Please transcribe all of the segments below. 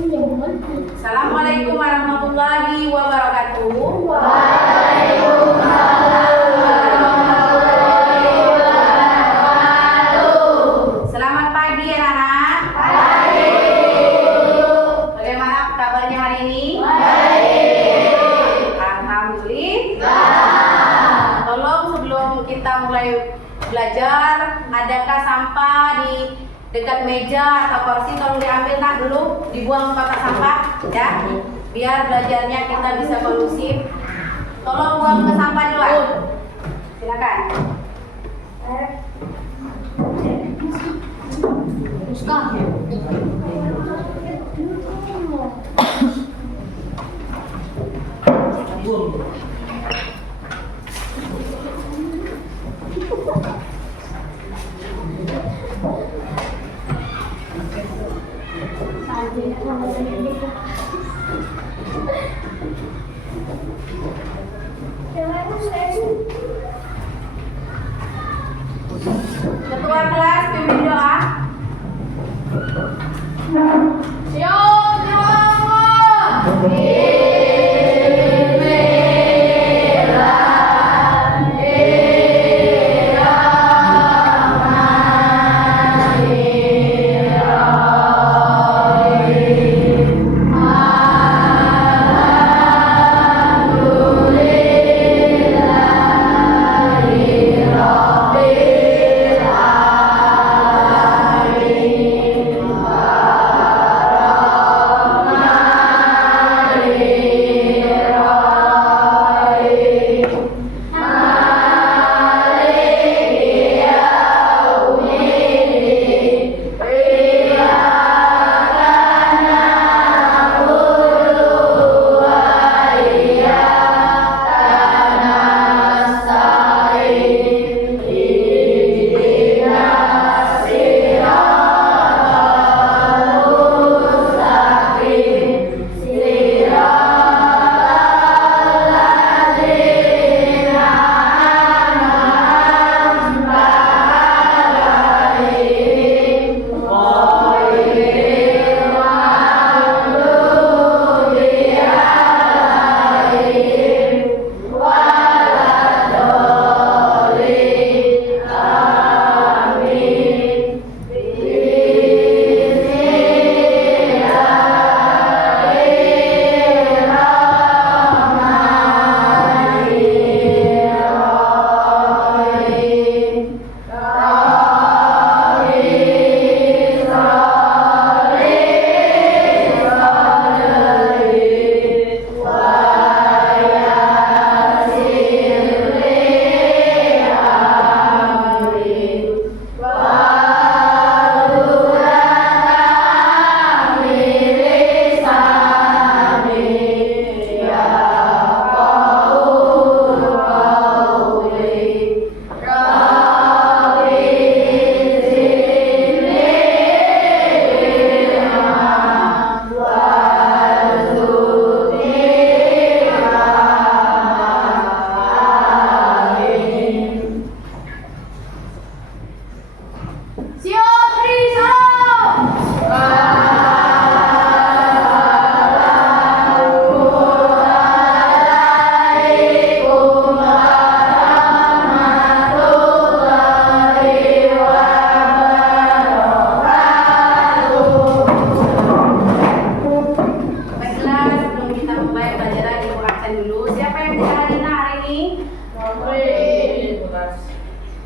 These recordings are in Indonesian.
Assalamualaikum warahmatullahi wabarakatuh. Selamat pagi anak-anak. Bagaimana kabarnya hari ini? Alhamdulillah. Tolong sebelum kita mulai belajar, adakah sampah di dekat meja atau kursi? Tolong diambil dulu, dibuang ke kotak sampah ya, biar belajarnya kita bisa kondusif. Tolong buang ke sampah dulu. Silakan. Ketua kelas pimpin doa.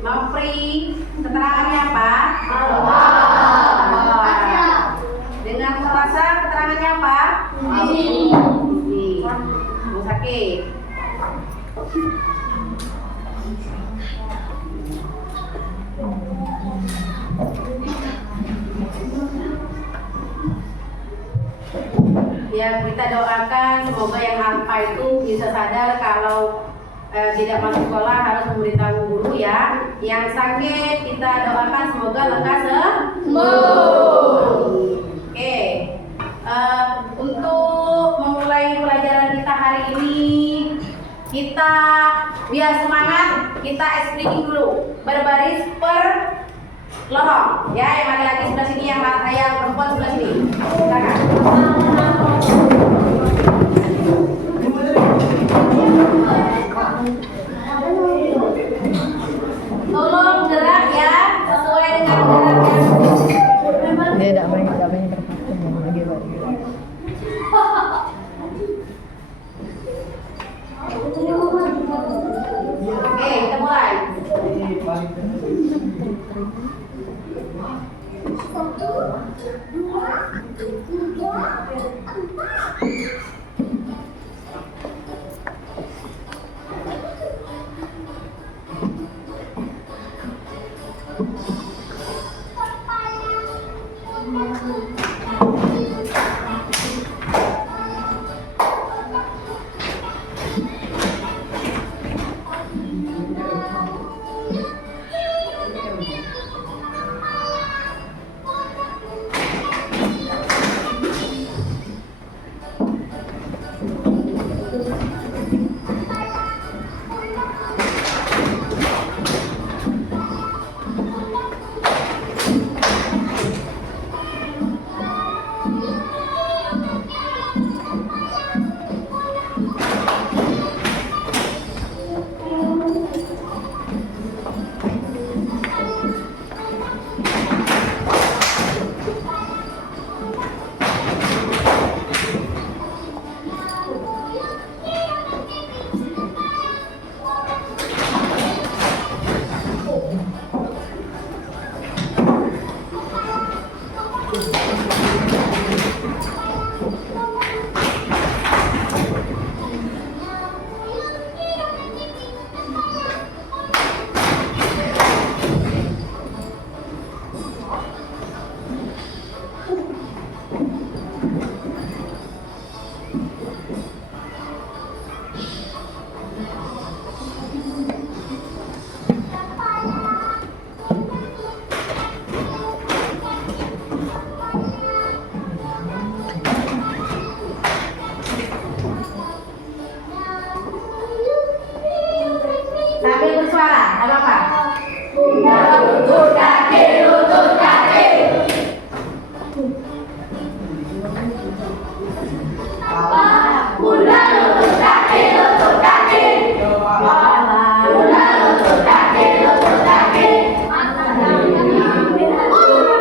Mapri, keterangannya apa? Allah. Dengan merasa keterangannya apa? Sakit. Ya, kita doakan semoga yang hafal itu bisa sadar kalau tidak masuk sekolah harus memberitahu guru ya. Yang sakit kita doakan semoga lekas sembuh. Oke. Untuk memulai pelajaran kita hari ini, kita biar semangat, kita explaining dulu berbaris per lorong ya. Yang laki-laki sebelah sini, yang perempuan sebelah sini. Silakan. Sambil bersuara, ada apa? Lutut kaki, lutut kaki. Bunda lutut kaki, lutut kaki. Bunda lutut kaki, lutut kaki. Bunda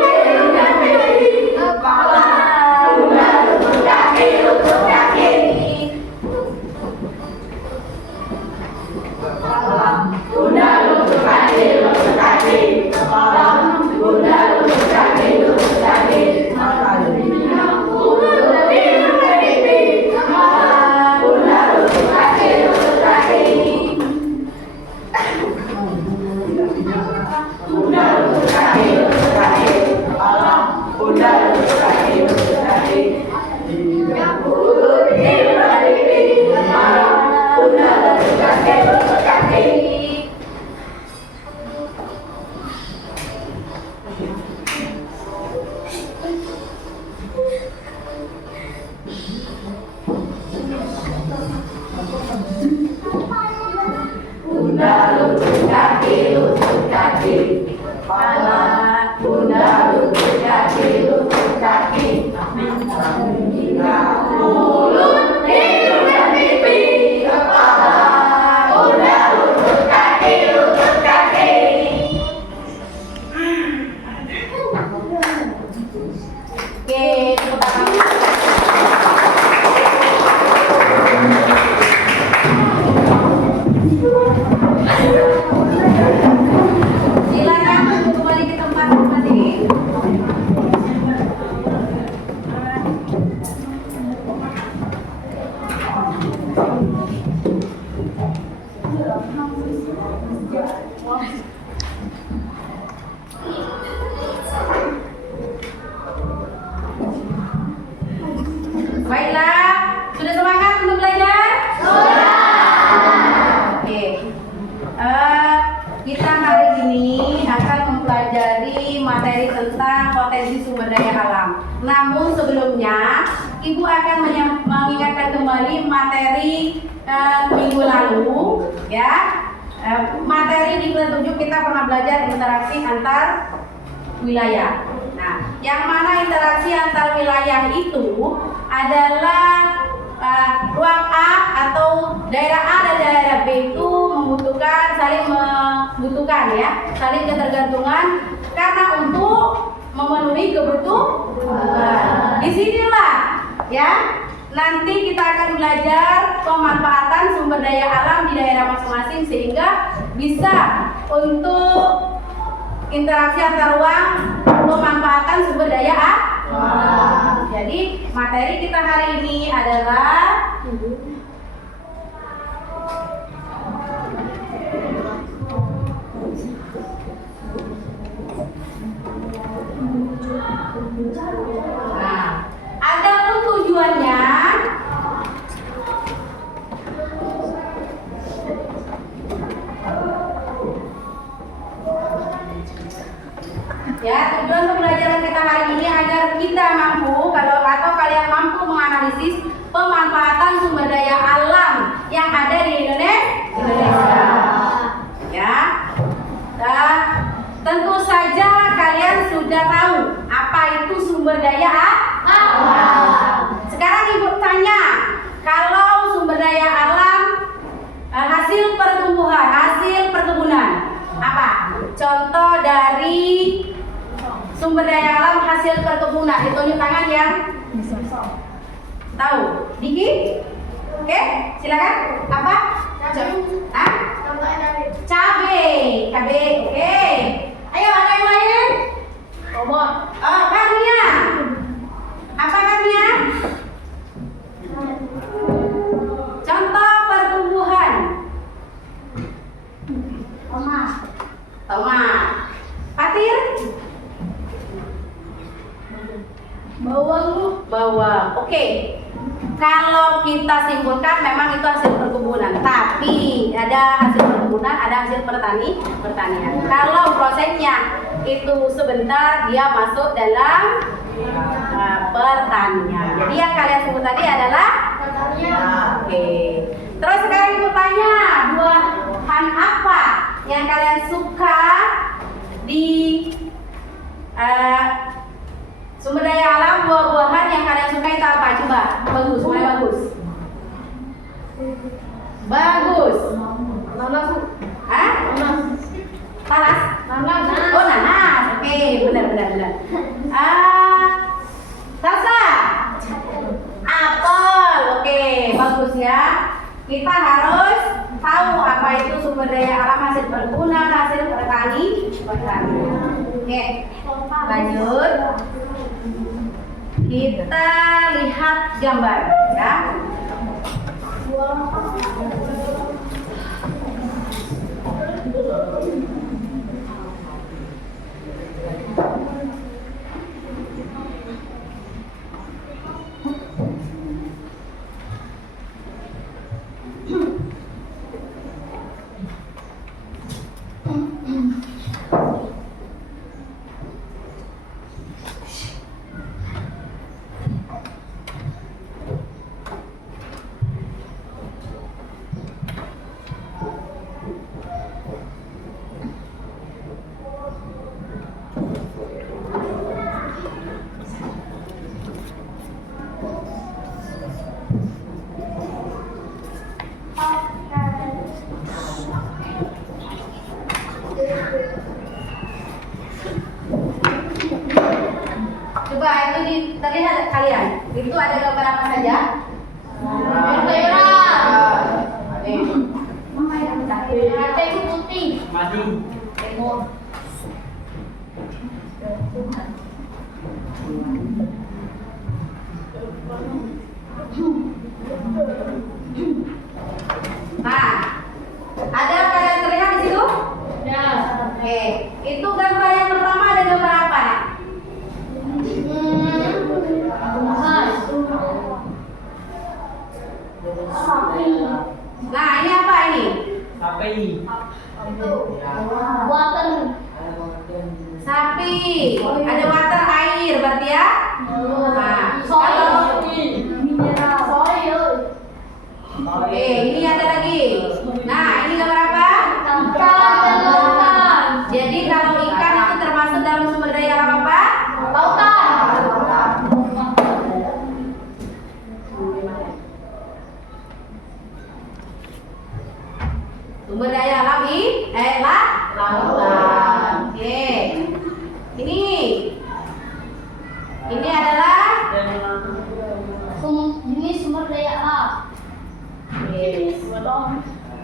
lutut kaki, lutut kaki. Bunda lutut kaki, lutut kaki. Bunda lutut kaki, lutut kaki. Bunda pipi. Bunda lutut kaki, lutut kaki. Bunda lutut kaki, lutut kaki. Bunda lutut kaki, lutut kaki. Bunda lutut kaki, lutut kaki. Bunda lutut kaki, lutut kaki. Bunda lutut kaki, lutut kaki. Mulut, hidung dan pipi. Bunda lutut kaki, lutut kaki. Oke, tepuk tangan. Silakan kembali ke tempat masing-masing. Baiklah, sudah semangat untuk belajar? Oke. Kita hari ini akan mempelajari materi tentang potensi sumber daya alam. Namun sebelumnya, Ibu akan mengingatkan kembali materi minggu lalu, ya. Materi di kelas 7 kita pernah belajar interaksi antar wilayah. Nah, yang mana interaksi antar wilayah itu adalah ruang A atau daerah A dan daerah B itu saling membutuhkan, ya, saling ketergantungan karena untuk memenuhi kebutuhan. Disinilah, ya, nanti kita akan belajar pemanfaatan sumber daya alam di daerah masing-masing sehingga bisa untuk interaksi antar ruang, pemanfaatan sumber daya alam. Jadi materi kita hari ini adalah adapun tujuannya ya, tujuan pembelajaran kita hari ini agar kita mampu atau kalian mampu menganalisis pemanfaatan sumber daya alam yang ada di Indonesia. Ya. Dan tentu saja kalian sudah tahu apa itu sumber daya alam. Tahu? Diki? Oke, silakan. Apa? Hah? Cabe. Cabe. Oke. Ayo, ada yang lain? Oh, karya. Apa karya? Contoh pertumbuhan. Tomat. Patir? Bawang. Oke. Kalau kita simpulkan memang itu hasil perkebunan, tapi ada hasil perkebunan, ada hasil pertanian. Kalau prosesnya itu sebentar, dia masuk dalam pertanian. Jadi yang kalian sebut tadi adalah Oke. Terus sekarang ibu tanya, buahan apa yang kalian suka di sumber daya alam? Buah-buahan yang kalian suka itu apa? Coba, bagus, mulai bagus. Hah? Panas? Oh, nanas. Oke, benar. Rasa? Apel. Oke, bagus ya. Kita harus tahu apa itu sumber daya alam, hasil perkebunan, hasil pertanian. Oke, lanjut. Kita lihat gambar ya. Coba itu terlihat kalian. Itu ada gambar apa saja? Nah, ada kalian terlihat di situ? Ya. Oke, itu gambar yang pertama ada gambar apa? Nah, ini apa ini? Sapi. Ada water air berarti ya? Nah, kalau Oke, ini ada lagi. Nah, ini gambar apa? Jadi kalau ikan itu termasuk dalam sumber daya alam apa? Sumber daya alam lautan. Oke. Ini adalah sumber daya alam.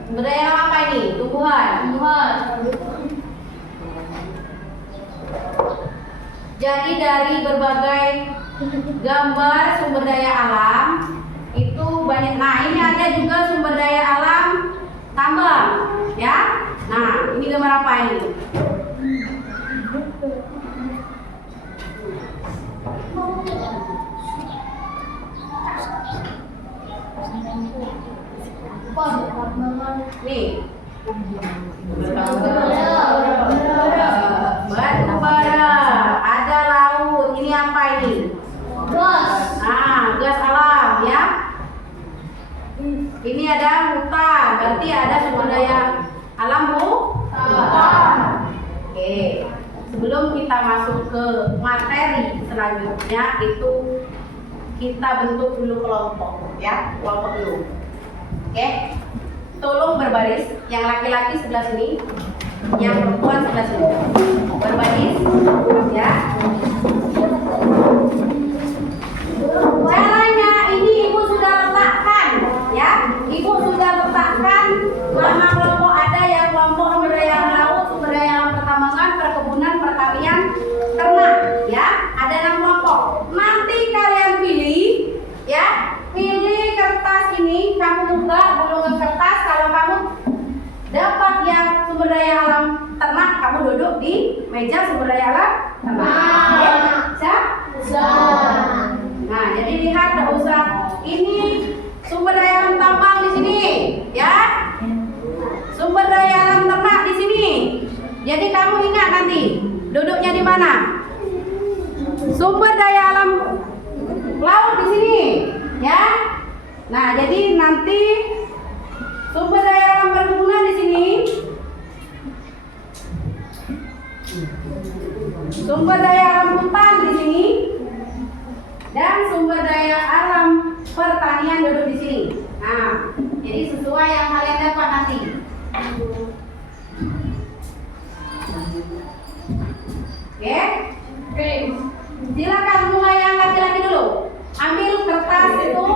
Sumber daya alam apa ini? Tumbuhan. Jadi dari berbagai gambar sumber daya alam itu banyak. Nah, ini ada juga sumber daya alam tambang, ya. Nah, ini gambar apa ini? Nih. Batu bara, ada laut. Ini apa ini? Gas alam, ya. Ini ada hutan, berarti ada sumber daya alam hutan. Oke. Sebelum kita masuk ke materi selanjutnya, itu kita bentuk dulu kelompok, ya. Kelompok dulu. Oke. Tolong berbaris, yang laki-laki sebelah sini, yang perempuan sebelah sini. Berbaris, ya. duduk di meja sumber daya alam bisa? Nah, jadi lihat, tidak usah ini sumber daya alam tambang di sini, ya. Sumber daya alam ternak di sini. Jadi kamu ingat nanti duduknya di mana? Sumber daya alam laut di sini, ya. Nah, jadi nanti sumber daya alam perkebunan di sini. Sumber daya alam hutan di sini. Dan sumber daya alam pertanian duduk di sini. Nah, jadi sesuai yang kalian dapat nanti. Oke? Silakan mulai yang laki-laki dulu. Ambil kertas itu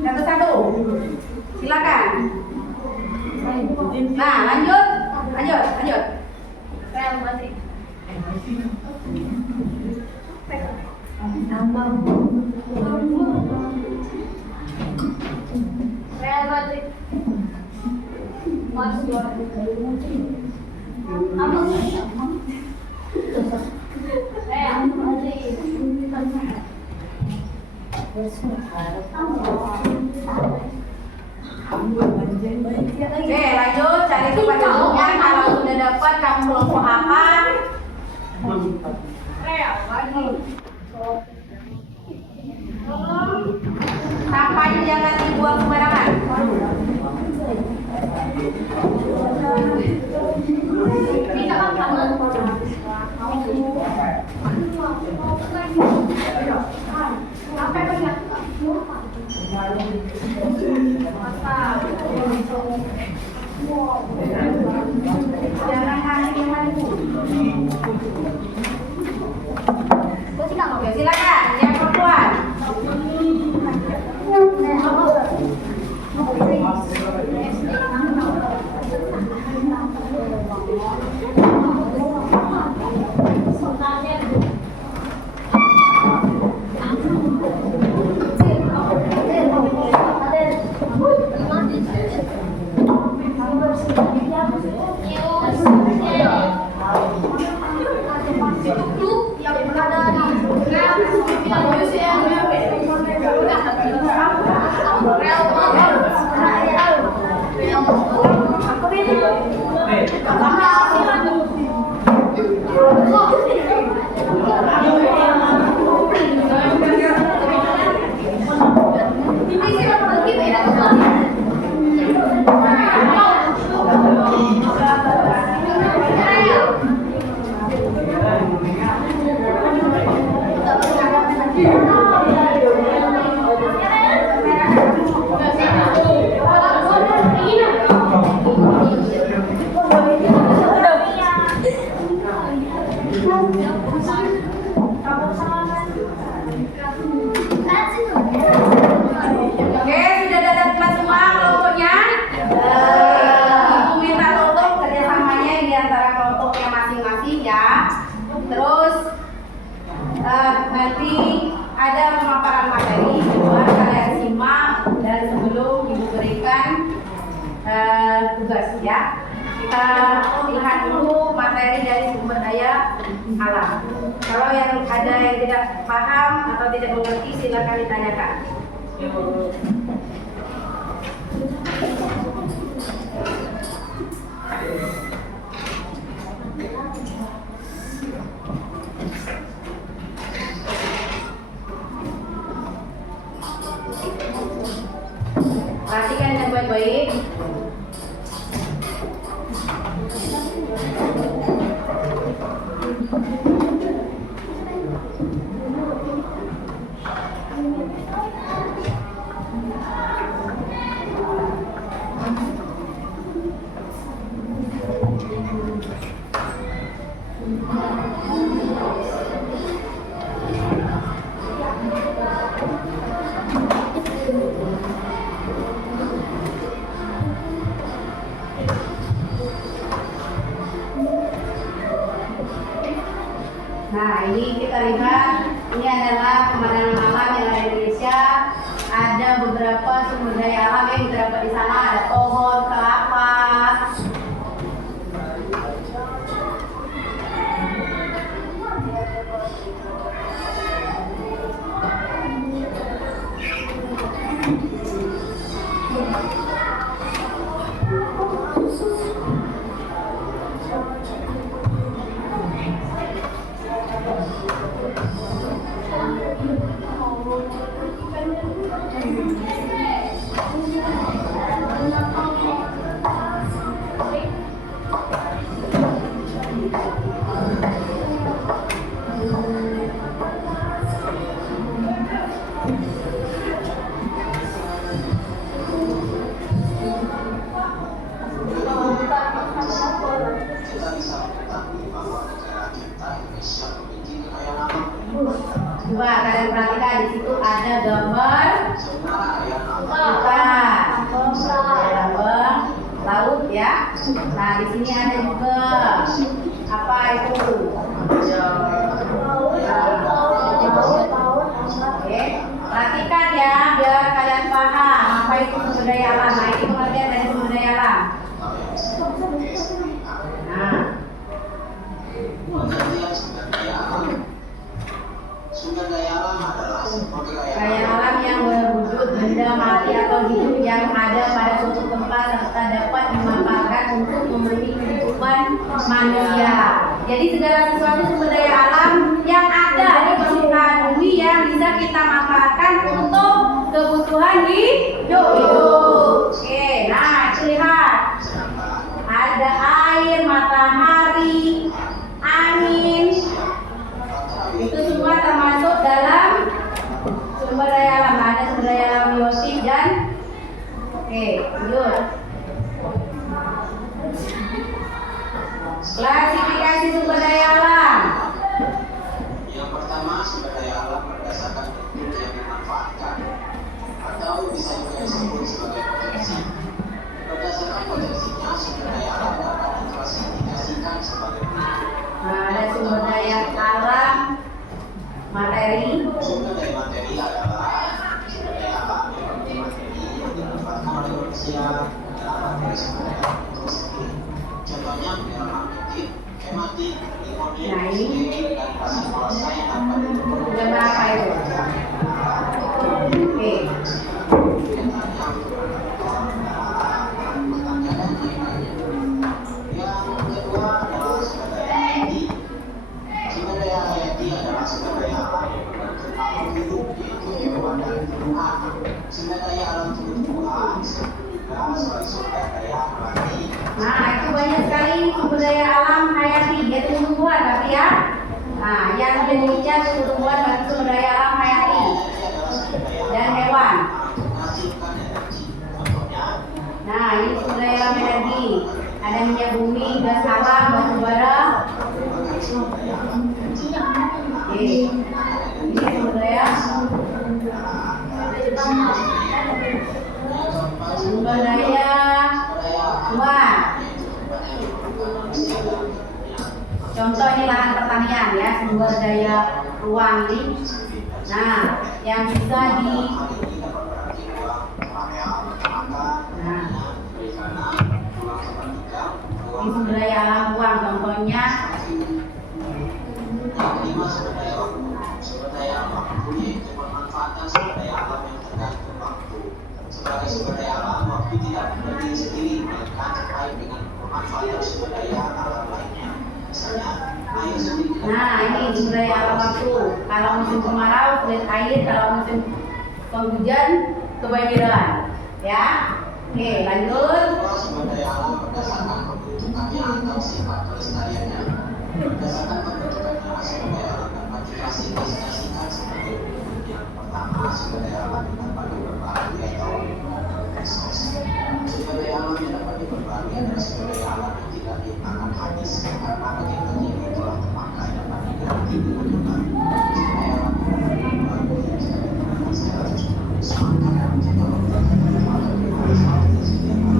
satu-satu. Silakan. Nah, lanjut. Real Madrid. Oke, lanjut cari tempat duduknya. Kalau sudah dapat kamu kelompok apa? Sampahnya jangan dibuang sembarangan. Jangan hari-hari. Oke, silakan yang perempuan. Oke, sudah ada kelas semua kelompoknya. Ibu minta tolong kerjasamanya di antara kelompoknya masing-masing ya. Terus nanti ada pemaparan materi, buat kalian simak dan sebelum ibu berikan tugas ya. Kita lihat dulu materi dari sumber daya alam. Kalau yang ada yang tidak paham atau tidak mengerti silakan ditanyakan. Perhatikan dengan baik-baik. Nah, ini kita lihat, ini adalah pemandangan alam yang ada di Indonesia. Ada beberapa sumber daya alam yang terdapat di sana. Ada pohon, kelapa, Coba kalian perhatikan di situ ada gambar gambar laut ya. Nah di sini ada juga apa itu? Oke, perhatikan ya biar kalian paham apa itu sumber daya alam. Nah ini pengertian dari sumber daya alam. Nah. Sumber daya alam adalah Daya alam yang berwujud benda mati atau hidup yang ada pada suatu tempat serta dapat dimanfaatkan untuk memenuhi kehidupan manusia. Jadi segala sesuatu sumber daya alam yang ada di permukaan bumi yang bisa kita manfaatkan untuk kebutuhan hidup. Oke, nah itu lihat ada air, matahari, angin. Itu semua termasuk dalam sumber daya alam. Ada sumber daya alam biotik dan lanjut. Klasifikasi sumber daya alam. yang pertama, sumber daya alam berdasarkan bentuk yang dimanfaatkan atau bisa juga disebut sebagai potensi. Berdasarkan potensinya, sumber daya alam dapat diklasifikasikan sebagai berikut. Nah, ada sumber daya alam materi. Sumber daya materi adalah sumber daya alam yang berbentuk materi yang dimanfaatkan oleh manusia dalam materi sumber daya alam itu sendiri. Contohnya mineral magnetik, hematik, linoleum, Nah, ini listrik, dan pasir kuasa yang dapat diukur. gambar apa itu? Oke. Yang kedua adalah sumber daya hayati. Sumber daya hayati adalah sumber daya alam yang berbentuk makhluk hidup, yaitu hewan dan tumbuhan. Sumber daya alam tumbuh-tumbuhan disebut juga sebagai sumber daya hayati. Nah, itu banyak sekali sumber daya alam hayati, yaitu tumbuhan, berarti ya. Nah, yang jenisnya tumbuhan berarti sumber daya alam hayati dan hewan. Menghasilkan energi. Contohnya, Nah, ini sumber daya alam energi. Ada minyak bumi, gas alam, batu bara. merupakan sumber daya alam energi. Oke. Ini sumber daya. Sumber daya uang. Contoh ini lahan pertanian ya, sumber daya uang ini. Nah, yang bisa di ini sumber daya alam uang, contohnya Yang kelima, sumber daya waktu. Sumber daya waktu yaitu pemanfaatan sumber daya alam yang tergantung waktu. Sebagai sumber daya alam, waktu tidak berdiri sendiri, melainkan terkait dengan pemanfaatan sumber daya alam lainnya. Misalnya, air sendiri. nah ini sumber daya alam waktu. Kalau musim kemarau sulit air, kalau musim penghujan kebanjiran. Ya. Oke, lanjut. Kedua, sumber daya alam berdasarkan pembentukannya atau sifat kelestariannya. Berdasarkan pembentukannya, sumber daya alam dapat diklasifikasikan sebagai berikut. Yang pertama, sumber daya alam yang dapat diperbarui atau resource. Sumber daya alam yang dapat diperbarui adalah sumber daya alam yang tidak akan habis karena bagian-bagian yang telah terpakai dapat diganti dengan yang baru. Sumber daya alam yang dapat diperbarui yang jika digunakan secara terus-menerus maka jika membutuhkan atau dimanfaatkan disediakan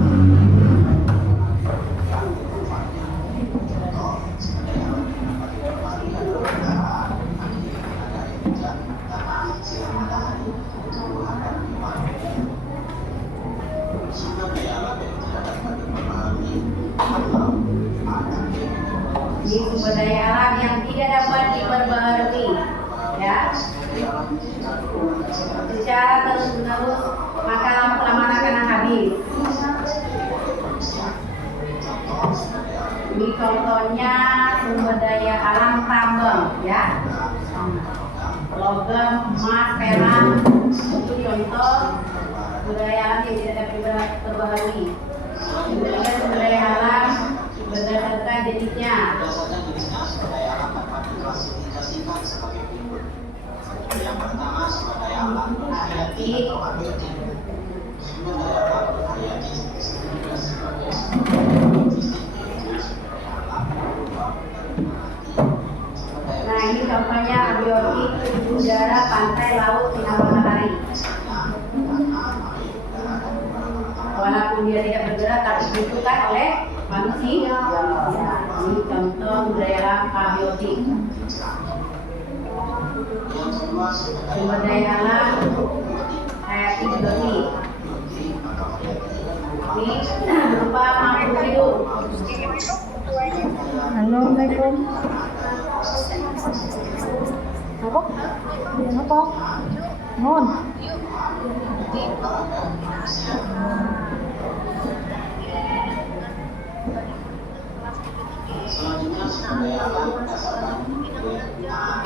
contoh sumber daya alam yang dapat diperbarui adalah udara, angin, tenaga air hujan, tanah, secara terus-menerus, maka lama-lama akan habis. Ini contohnya sumber daya alam tambang, ya. Logam, emas, perak, itu contoh sumber daya alam yang tidak dapat terbaharui. Kemudian sumber daya alam berdasarkan jenisnya. Berdasarkan jenisnya, sumber daya alam dapat diklasifikasikan sebagai berikut. Yang pertama, sumber daya alam hayati atau abiotik. Sumber daya alam hayati disebut juga sebagai sumber daya alam fisik, yaitu sumber daya alam berupa benda mati. Nah, ini contohnya abiotik, udara, pantai, laut, sinar matahari. Walaupun dia tidak bergerak, tapi dibutuhkan oleh manusia. Ini contoh budaya alam abiotik. Yang kedua, Sumber daya alam hayati biotik. Ini berupa makhluk hidup. Assalamualaikum. Apa? Apa? Non. selanjutnya sumber daya alam berdasarkan nilai penggunaan.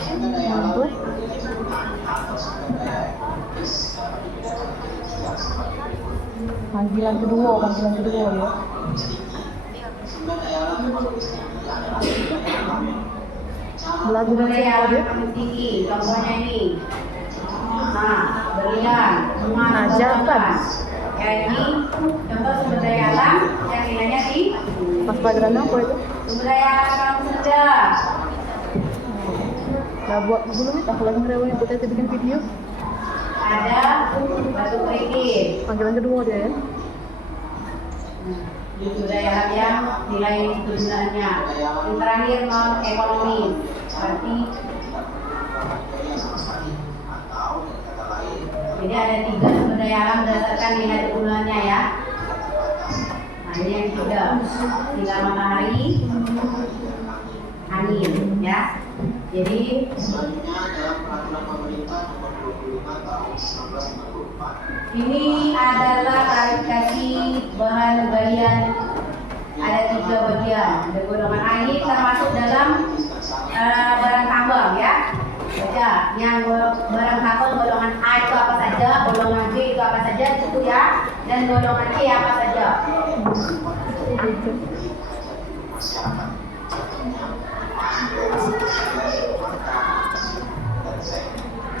Sumber daya alam bernilai penggunaan atau sumber daya ekonomis dapat dibedakan menjadi tiga sebagai berikut. Panggilan kedua ya. Sumber daya alam ekonomis tinggi adalah sumber daya alam yang Belajar Sumber dari daya siapa dia? alam tinggi, contohnya ini. Nah, berlian, emas, Ajar kan? Ya, ini contoh sumber daya alam yang nilainya di Mas pelajaran apa itu? sumber daya alam sedang. Nah, buat dulu nih, aku lagi ngerewanya buat saya bikin video. Ada batu kerikil. Panggilan kedua dia ya. Sumber daya alam yang nilai kegunaannya. Yang terakhir non ekonomis, berarti biaya sama sekali atau dengan kata lain jadi ada 3 sumber daya alam berdasarkan nilai kegunaannya, ya. Nah, ini yang tiga, sinar matahari, angin, ya. Jadi selanjutnya dalam peraturan pemerintah nomor 25 tahun 1994 ini adalah klasifikasi bahan bagian. Ada 3 bagian. Ada golongan A, ini termasuk dalam barang tambang, ya. Baca, yang barang tambang golongan A itu apa saja, golongan B itu apa saja, itu ya, dan golongan E apa saja. masyarakat. Contohnya, masuk dan seng.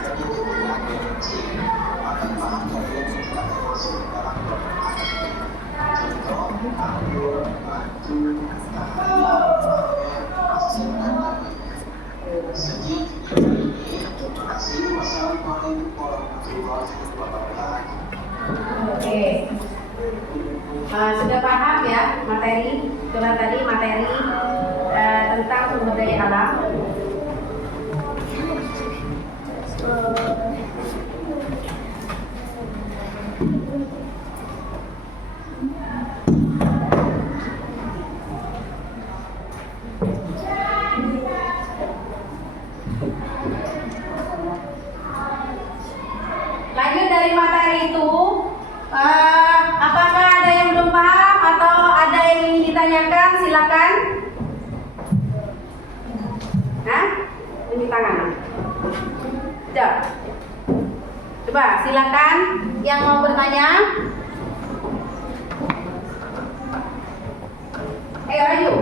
Jadi ketika C, maka bahan bagian yang tidak termasuk dalam golongan A. Contoh, anggur, batu, cahaya, pasir, dan lain-lain. Sekian video ini. Terima kasih. Wassalamualaikum warahmatullahi wabarakatuh. Oke. Sudah paham ya materi? Itulah tadi materi tentang sumber daya alam. Lanjut dari materi itu, apakah ada yang belum paham atau ada yang ingin ditanyakan? Silakan. Hah? Tunjuk tangan. Coba silakan yang mau bertanya. Ayo ayo.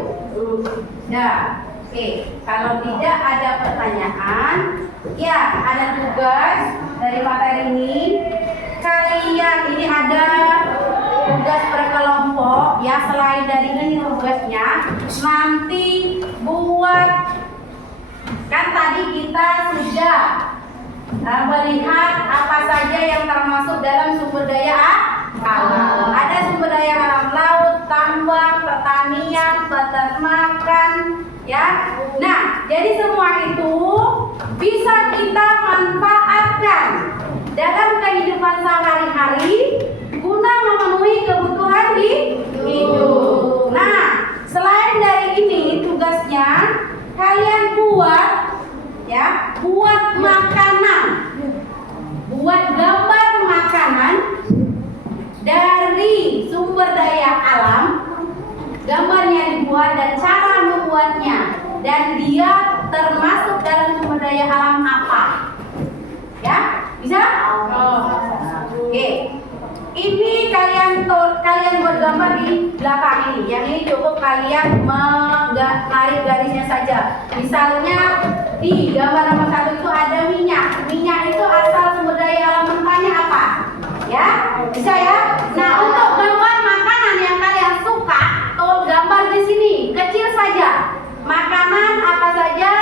Ya. Oke, kalau tidak ada pertanyaan, ya ada tugas dari materi ini. Kalian ini ada tugas berkelompok, ya. Selain dari ini tugasnya, nanti buat, kan tadi kita sudah melihat apa saja yang termasuk dalam sumber daya alam. Ada sumber daya alam laut, tambang, pertanian, peternakan, ya. Nah, jadi semua itu bisa kita manfaatkan dalam kehidupan sehari-hari guna memenuhi kebutuhan hidup. Nah, selain dari ini tugasnya kalian buat, ya, buat makanan. Buat membuat dan cara membuatnya, dan dia termasuk dalam sumber daya alam apa? Ya, bisa? Oke. Ini kalian buat gambar di belakang ini. Yang ini cukup kalian menarik garisnya saja. Misalnya di gambar nomor 1 itu ada minyak. Minyak itu asal sumber daya alam mentahnya apa? Ya, bisa ya? Nah, untuk gambar makanan yang kalian suka, tolong gambar di sini, kecil saja. Makanan apa saja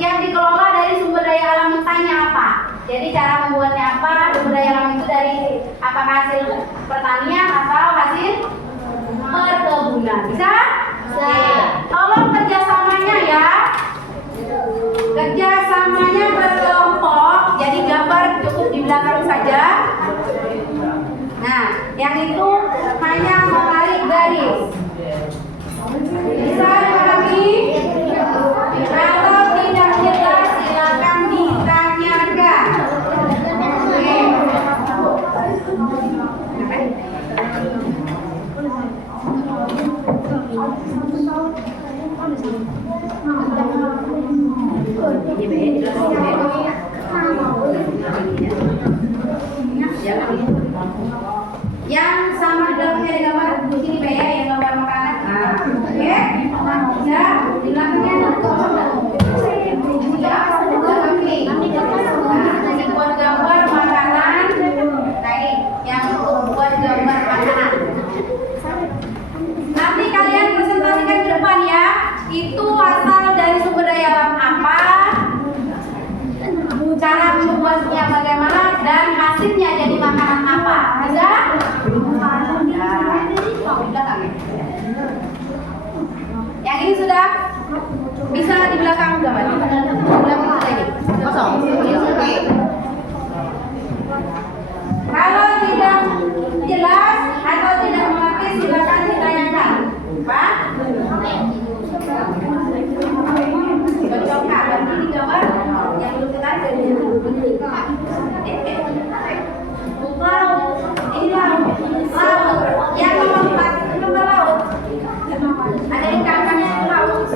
yang dikelola dari sumber daya alam mentahnya apa? Jadi cara membuatnya apa? Sumber daya alam itu dari apakah hasil pertanian atau hasil perkebunan? Bisa? Oke. Tolong kerjasamanya ya. Kerjasamanya berkelompok. Jadi gambar cukup di belakang saja. Nah, yang itu hanya menarik garis. Bisa dipahami? Kalau tidak jelas silakan ditanyakan. Oke. Yang sama di belakangnya di gambar di sini Pak ya, yang gambar makanan. Nah, oke. Ya, di belakangnya ya, ini buat gambar makanan. Nah, ini yang buat gambar makanan. Nanti kalian presentasikan ke depan ya. Itu asal dari sumber daya alam apa? Cara membuatnya bagaimana dan hasilnya jadi makanan apa? Bisa? Yang ini sudah bisa di belakang gambar. Di belakang lagi. Kosong. Oke. Kalau tidak jelas atau tidak mengerti silakan ditanyakan. Pak? Cocokkan berarti di gambar yang belum kita laut. Ini laut. Yang nomor 4 itu laut. Ada ikannya itu laut.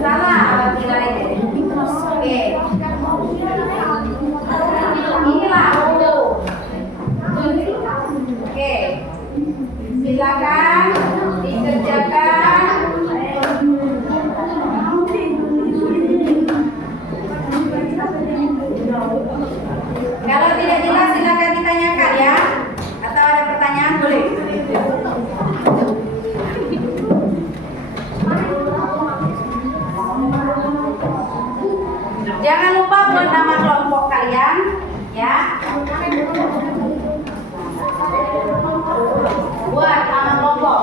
Salah apabila itu. Oke. Ini laut. Oke. Silakan dikerjakan. Kalau tidak jelas silakan ditanyakan ya. Atau ada pertanyaan boleh. Jangan lupa buat nama kelompok kalian ya. Buat nama kelompok.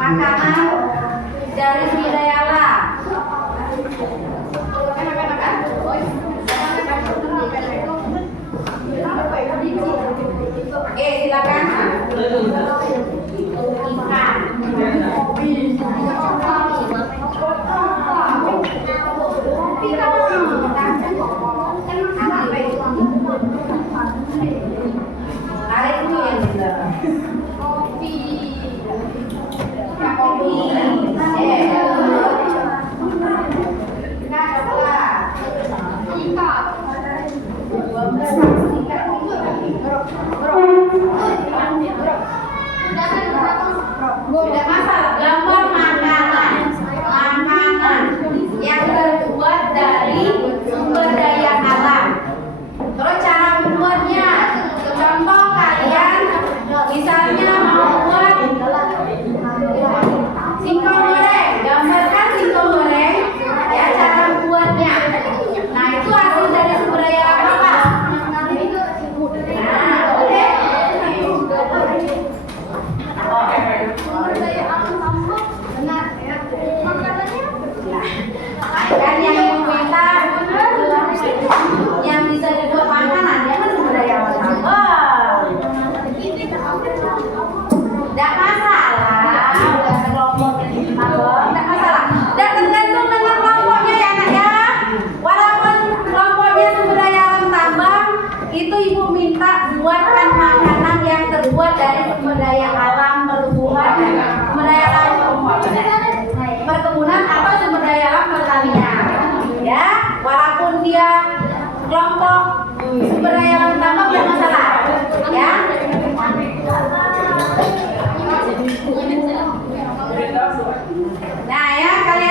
Makanan dari sumber daya alam. Oke, silakan. Tidak masalah, gambar makanan.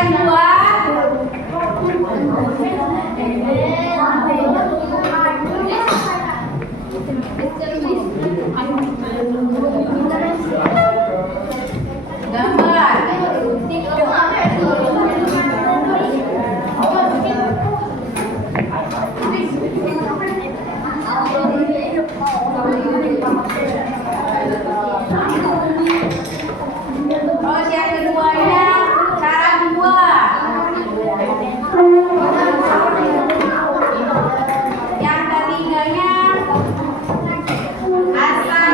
yang dua. Terus yang keduanya cara membuat. Yang ketiganya asal.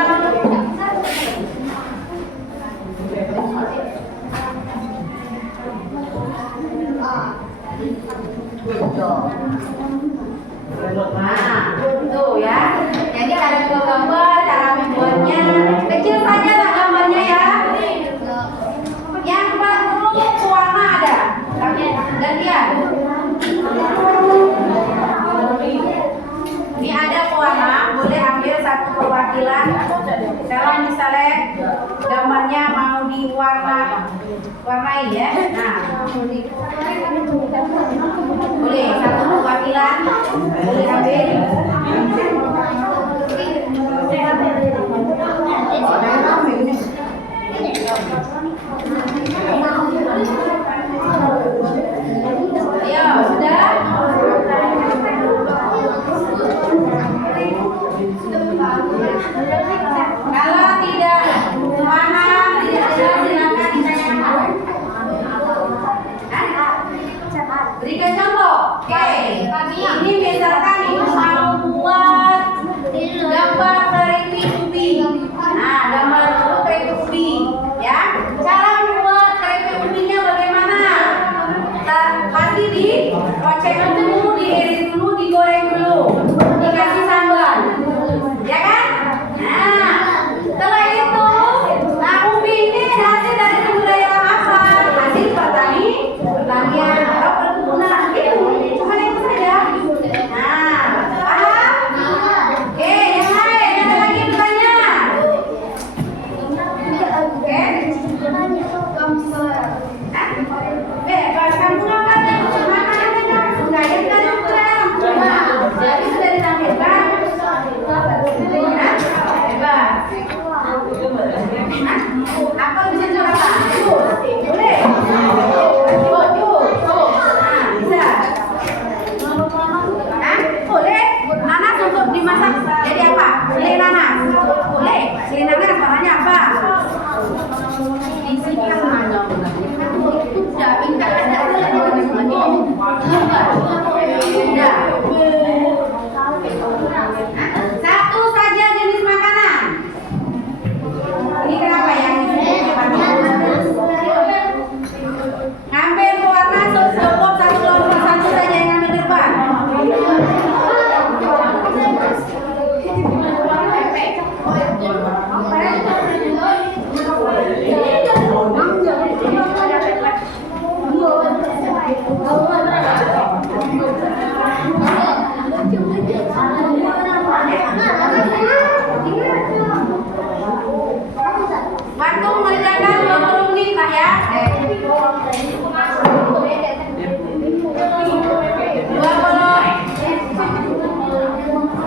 Nah, tuh ya. Jadi ada dua gambar cara membuatnya. Kecil saja lah gambarnya ya. Yang perlu warna ada. Gantian. Ini ada warna, boleh ambil satu perwakilan. Kalau misalnya gambarnya mau diwarnai ya. Nah, boleh satu perwakilan, boleh ambil. Ayo, sudah? Kalau tidak paham, tidak jelas, silakan ditanyakan. Berikan contoh. Oke, ini misalkan ibu mau buat gambar keripik ubi. Nah, gambar dulu keripik ubi, ya. Cara membuat keripik ubinya bagaimana? Pasti dikocek dulu, diiris dulu, digoreng dulu, dikasih sambal, ya kan? Nah, setelah itu, nah ubi ini hasil dari sumber daya apa? Hasil pertanian atau perkebunan itu, cuma itu saja. Nah, paham? Oke, yang lain ada lagi bertanya? Oke. Bebas kamu ngapain? Makanannya sudah kita kurang. Jadi sudah ditampilkan. Bebas. Apa bisa curhat? Boleh. Nah, bisa. Boleh. Nanas untuk dimasak jadi apa? Sele nanas. Boleh. Sele nanas warnanya apa? Disingkat saja. Itu sudah pintar ada satu saja jenis makanan. Ini kenapa ya? Ngambil warna cukup satu kelompok satu saja yang ngambil depan. Waktu mengerjakan 20 menit lah ya.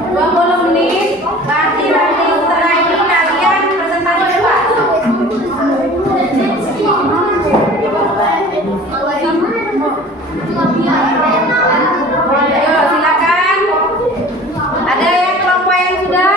20 menit. Berarti nanti setelah ini kalian presentasi cepat. Ayo silakan. Ada yang kelompok yang sudah?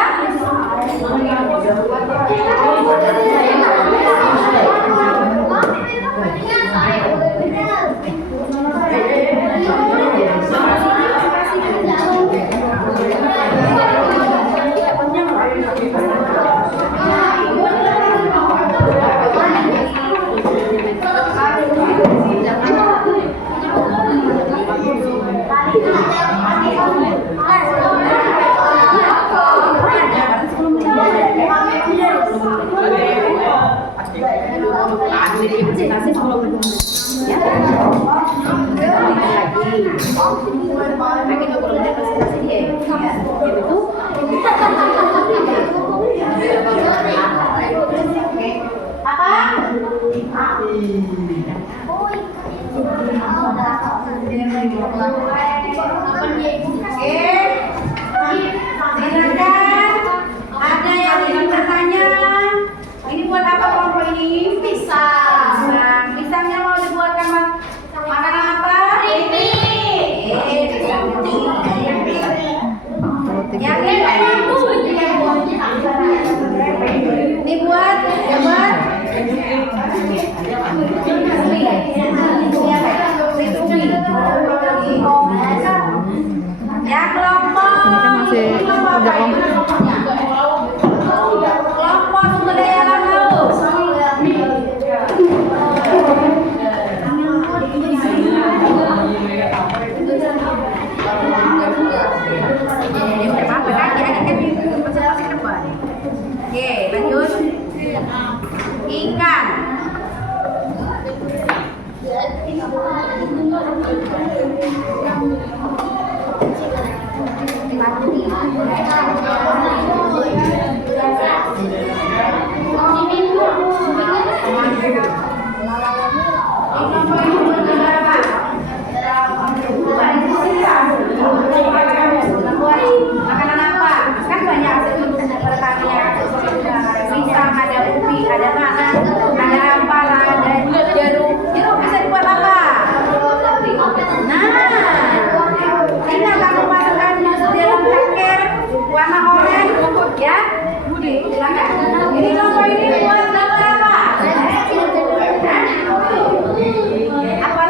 Presentasi sebelum ya. Lagi 20 menit presentasi dia. Ya, gitu. Oke. Apa? Silakan. Ada yang ingin bertanya? Ini buat apa kelompok ini? Pisang. Pisangnya mau dibuatkan makanan apa? Yang ini buat yang kelompok kelompok sumber daya alam laut. Oke, lanjut. Ikan. Makanan apa? Kan banyak pertanyaan. Pisang, ada ubi, ada nanas, ada ampara, ada jeruk. Jeruk bisa dibuat apa? Nah, tinggal kamu masukkan dalam cangkir warna oranye, ya. Silakan. Ini contoh ini buat gambar apa? Apa?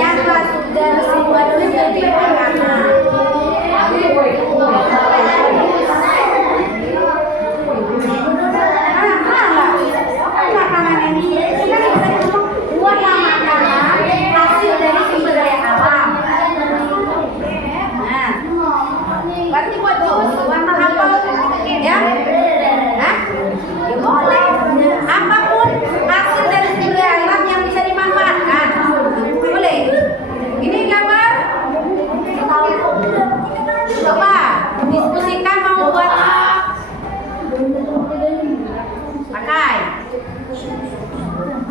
Yang masuk dari sebuah jadi makanan. Makanan ini kan bisa buat makanan hasil dari sumber daya alam. Nah, berarti buat jus warna apel, ya? Hah? Ya boleh. Apapun hasil dari sumber daya alam yang bisa dimanfaatkan, boleh. Ini gambar. Coba diskusikan mau buat pakai.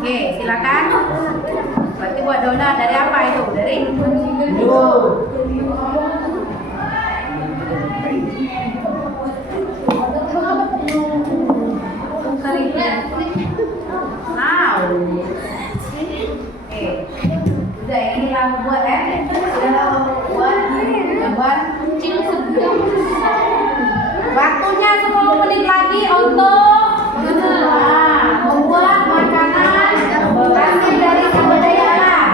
Oke, silakan. Berarti buat donat dari apa itu? Dari udah ini lalu buat buat gambar. Waktunya 10 menit lagi untuk membuat makanan hasil dari sumber daya alam.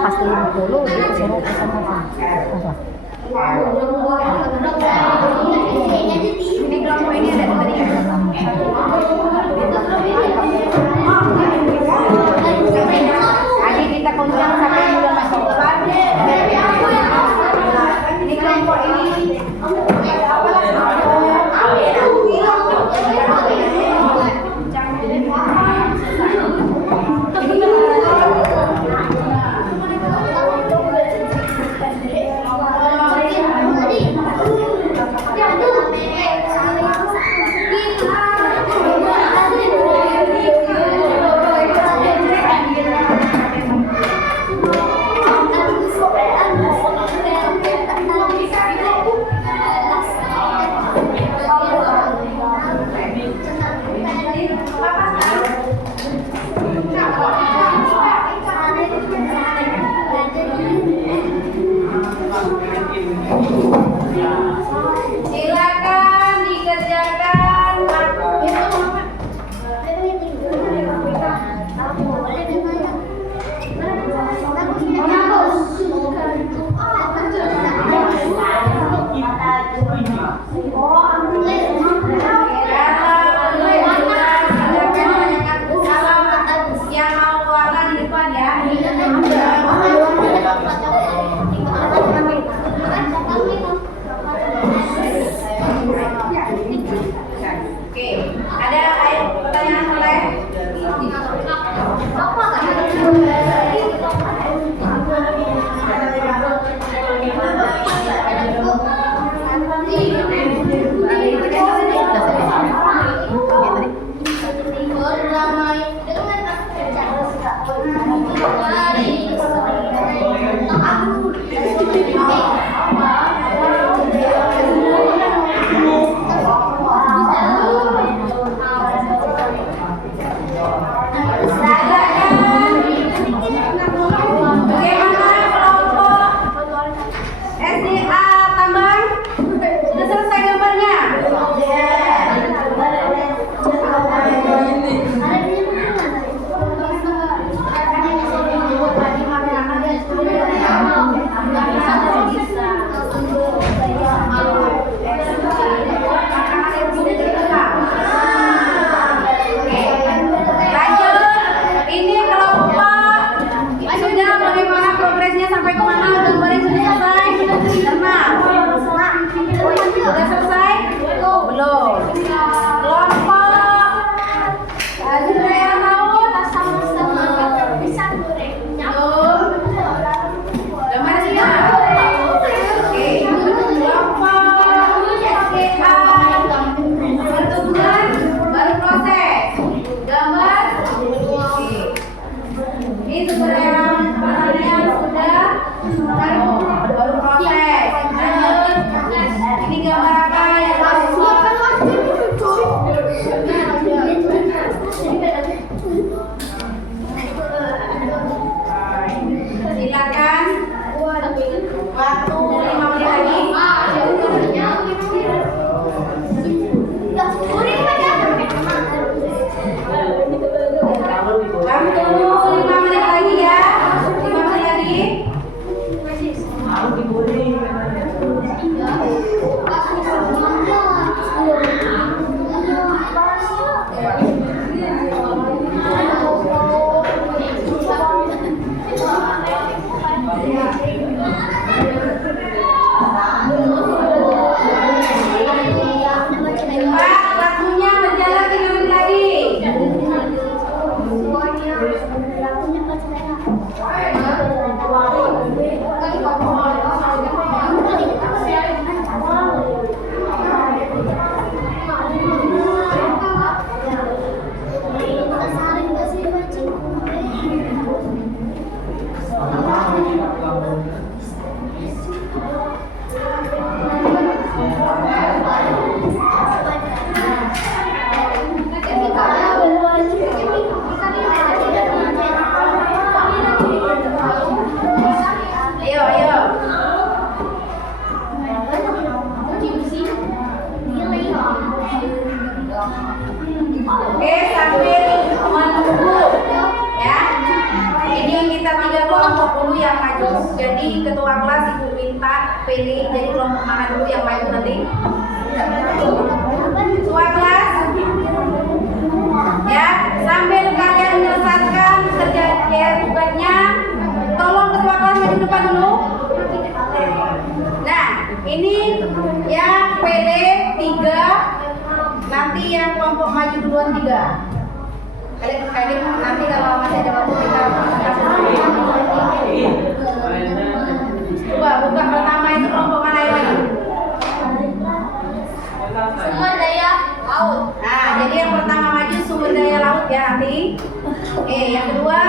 Pasti 50 gitu suruh pesan apa? Ini kelompok ini ada tadi ya? Adik kita kuncang sampai bulan masuk depan. Ini kelompok ini. pilih jadi kelompok mana dulu yang maju nanti. Ketua kelas. Ya, sambil kalian menyelesaikan kerja tugasnya, tolong ketua kelas maju depan dulu. Nah, ini yang PD 3, nanti yang kelompok maju duluan 3. Kalian nanti kalau masih ada waktu kita coba buka pertama itu kelompok mana yang maju? Sumber daya laut. Nah, jadi yang pertama maju sumber daya laut ya nanti. Oke, yang kedua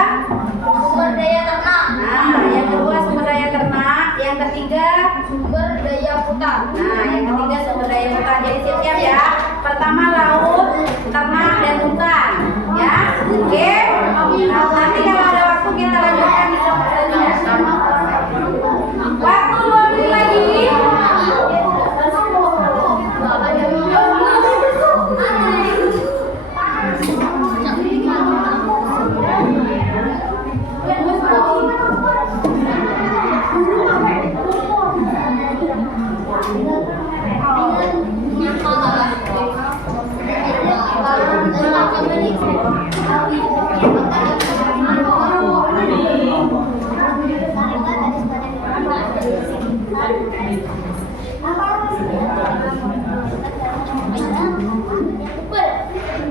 Sumber daya ternak. nah, yang kedua sumber daya ternak, yang ketiga Sumber daya hutan. nah, yang ketiga sumber daya hutan. Jadi siap-siap ya. Pertama laut, ternak dan hutan. Ya. Oke. Nah, nanti kalau ada waktu kita lanjutkan di kelompok selanjutnya. Waktu 2 menit lagi.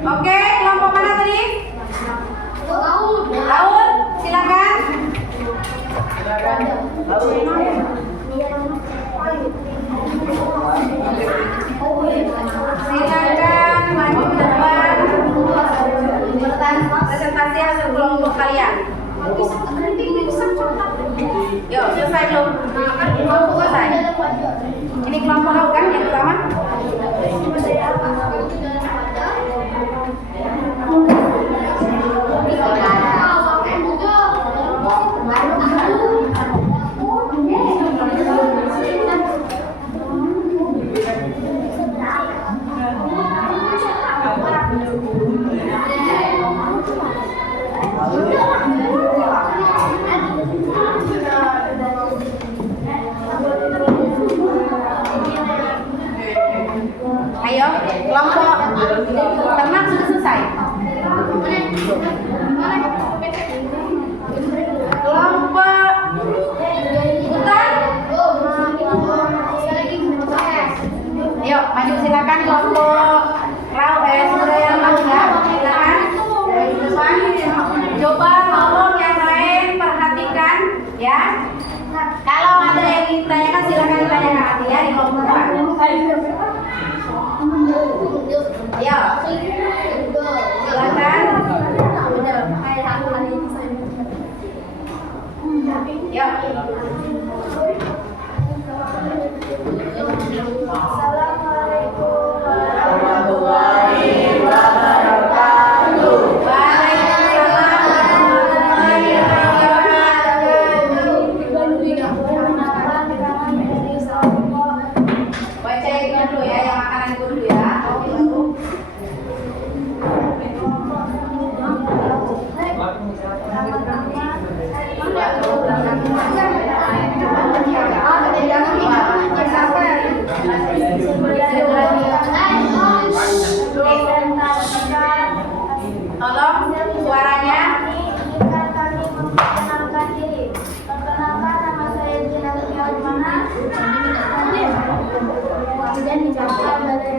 Oke, kelompok mana tadi? Laut, silakan. Silakan maju ke depan. Presentasi hasil kelompok kalian. Yuk, selesai belum? Selesai. Ini kelompok laut kan yang pertama? Ayo, kelompok ternak sudah selesai. Kelompok hutan. Yuk, maju silakan kelompok laut sumber daya laut ya. Silakan. Depan. Coba tolong yang lain perhatikan ya. Kalau ada yang ingin ditanyakan silakan ditanyakan nanti ya di kelompok depan. Ya, silakan. Ya. Assalamualaikum warahmatullahi wabarakatuh. Waalaikumsalam warahmatullahi wabarakatuh. Baca itu dulu ya, yang makanan dulu ya. Tolong suaranya. Kami memperkenalkan diri. Perkenalkan nama saya Gina Kurniawan. Dan dicapai dari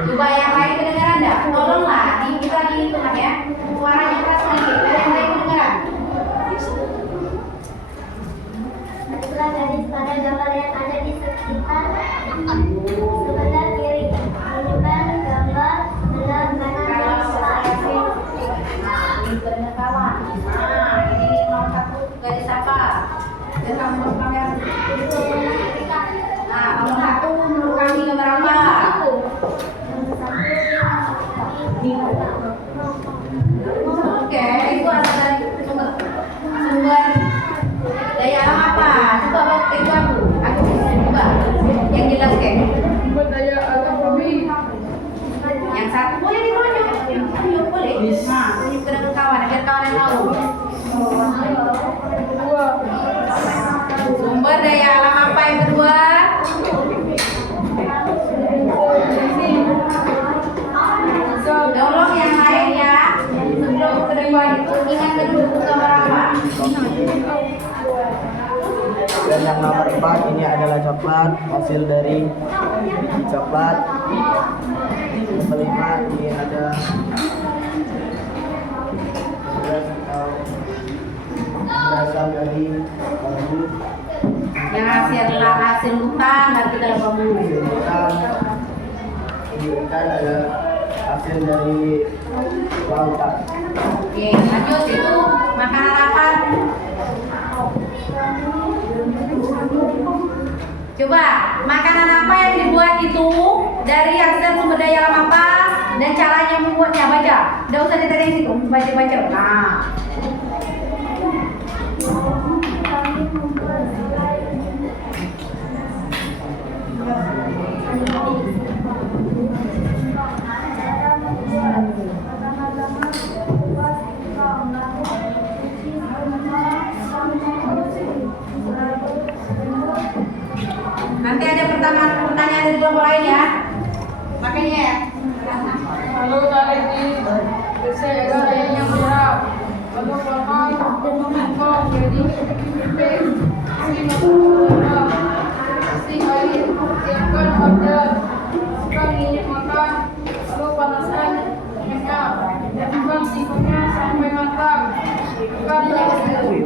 Coba yang lain kedengaran enggak? Tolonglah kita dihitung ya. Suaranya keras sedikit. Ada yang lain kedengaran? adalah garis pada gambar yang ada di sekitar sebelah kiri. Menunjukkan gambar sebelah kanan dan sebelah kiri. Ini benar kawan. Nah, ini nomor 1 garis apa? Dan nomor kamera. Nah, nomor 1 menurut kami gambar apa? Oke, itu asal dari sumber daya alam apa? Coba itu aku coba yang jelas kayak. Sumber daya alam bumi. Yang satu boleh ditunjuk. Dan yang nomor 4 ini adalah coklat, hasil dari coklat. Yang kelima ini ada beras atau berasal dari bambu. Yang hasil hutan dan tidak bambu. Hutan. Ini ikan adalah hasil dari lautan. Oke, lanjut itu makanan apa? Coba, makanan apa yang dibuat itu dari hasil sumber daya alam apa dan caranya membuatnya? Baca, tidak usah ditanya di situ, baca. Nah, nanti ada pertanyaan dari kelompok lain ya. Makanya ya. Lalu tarik di desa yang merah. Lalu makan singkong jadi pipih. Si air siapkan wadah. Masukkan minyak makan. Lalu panaskan minyak. Masukkan singkongnya sampai matang. Masukkan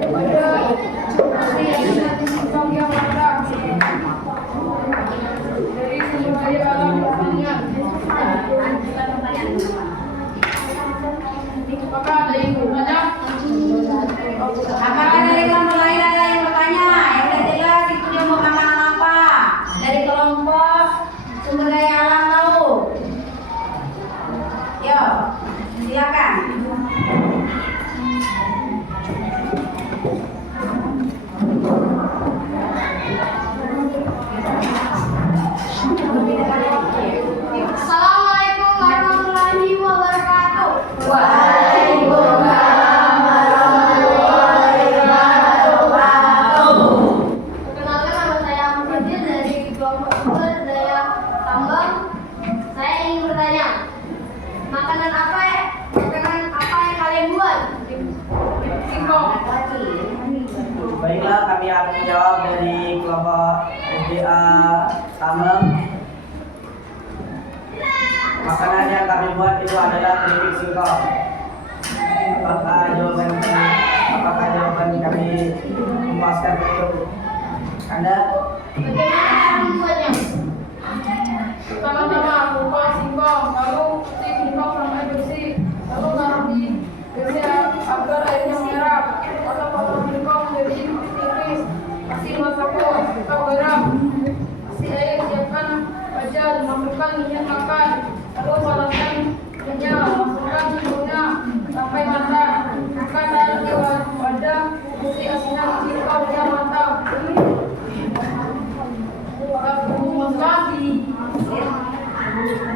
wadah. Kasih air singkong yang matang. Dari sumber daya alam pertanian. Apakah ada yang bertanya? Apakah dari kelompok lain ada yang bertanya? Yang tidak jelas itu dia mau makanan apa? Dari kelompok sumber daya alam laut. Yo, silakan. Assalamualaikum warahmatullahi wabarakatuh. Waalaikumsalam warahmatullahi wabarakatuh. Perkenalkan, nama saya Muhammad dari kelompok sumber daya tambang. Saya ingin bertanya, makanan apa yang kalian buat? Singkong. Baiklah, kami akan menjawab dari kelompok SDA Tameng. Makanan yang kami buat itu adalah keripik singkong. Apakah jawaban kami memuaskan untuk Anda? Bagaimana cara membuatnya? Pertama-tama kupas singkong, lalu cuci singkong sampai bersih, lalu taruh di WC agar airnya menyerap. Lalu potong singkong jadi tipis, kasih masako atau garam, kasih air, siapkan wajan, masukkan minyak makan, lalu panaskan minyak, masukkan singkongnya sampai matang. Masukkan air ke wadah, isi asinan singkong yang matang.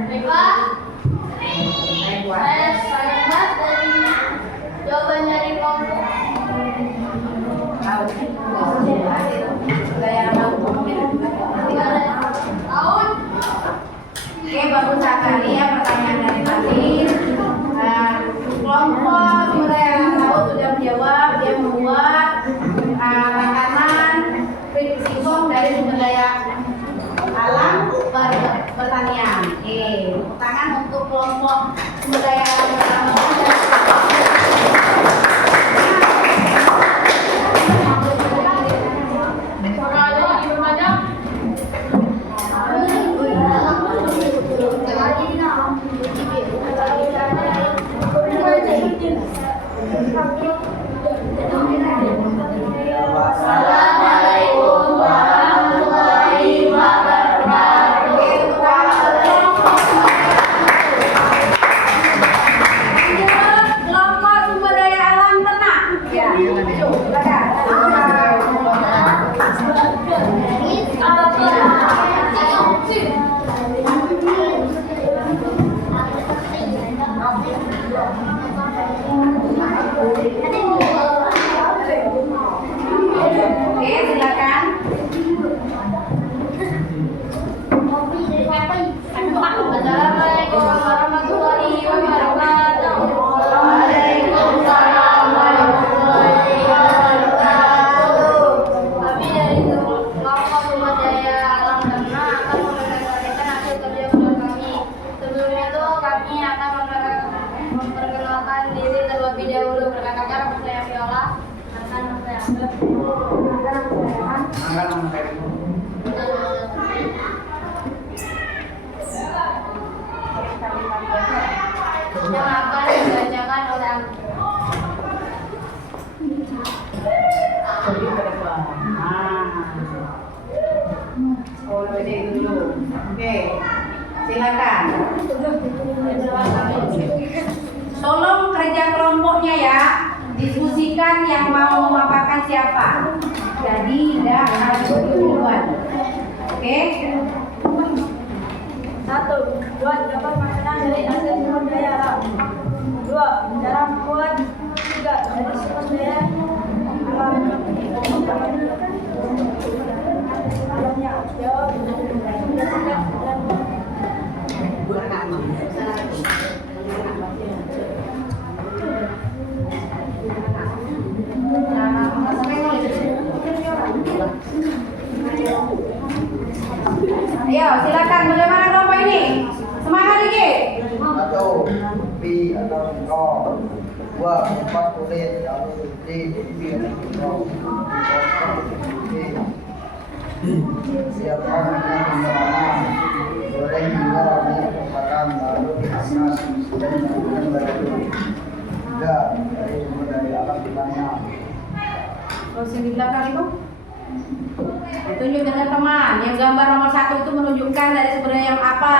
Baiklah, saya buat dari jawaban dari kelompok. Tahun Oke, bagus sekali ya pertanyaan dari Fatin. Kelompok sumber daya alam laut sudah menjawab, dia membuat makanan keripik singkong dari sumber daya alam pertanian. Oke, tepuk tangan untuk kelompok sumber daya alam pertanian. Apakah ada yang bertanya? Assalamualaikum warahmatullahi wabarakatuh. yang akan dibacakan oleh Oh, dulu. Oke, silakan. Tolong kerja kelompoknya ya. Diskusikan yang mau memaparkan siapa. Jadi tidak harus duluan. Oke? 1. Buat dapat makanan dari hasil sumber daya alam. 2. Cara membuat. 3. Dari sumber daya alam. Alamnya jawab. Ayo, silakan. Bagaimana kelompok ini? Semangat dikit. 1. Pi atau singkong. 2. 4 kulit atau putih. Pi atau singkong. Siapkan minyak pemberangan. Goreng hingga minyak terbakar, lalu diangkat dan dimasukkan batu. 3. Dari sumber daya alam banyak. Terus yang di belakang itu? Tunjuk dengan teman. Yang gambar nomor 1 itu menunjukkan dari sumber daya yang apa?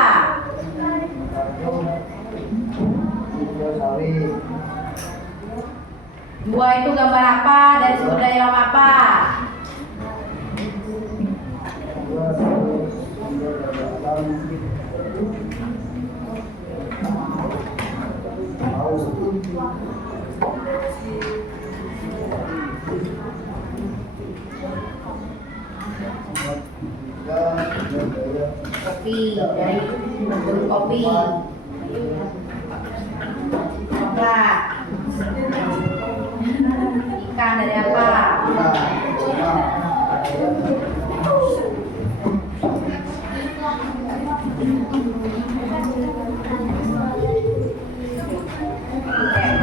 Sawit. 2 itu gambar apa? Dari sumber daya alam apa? 2 sumber daya alam. Kopi, dari bentuk kopi. Coklat. Ikan dari apa?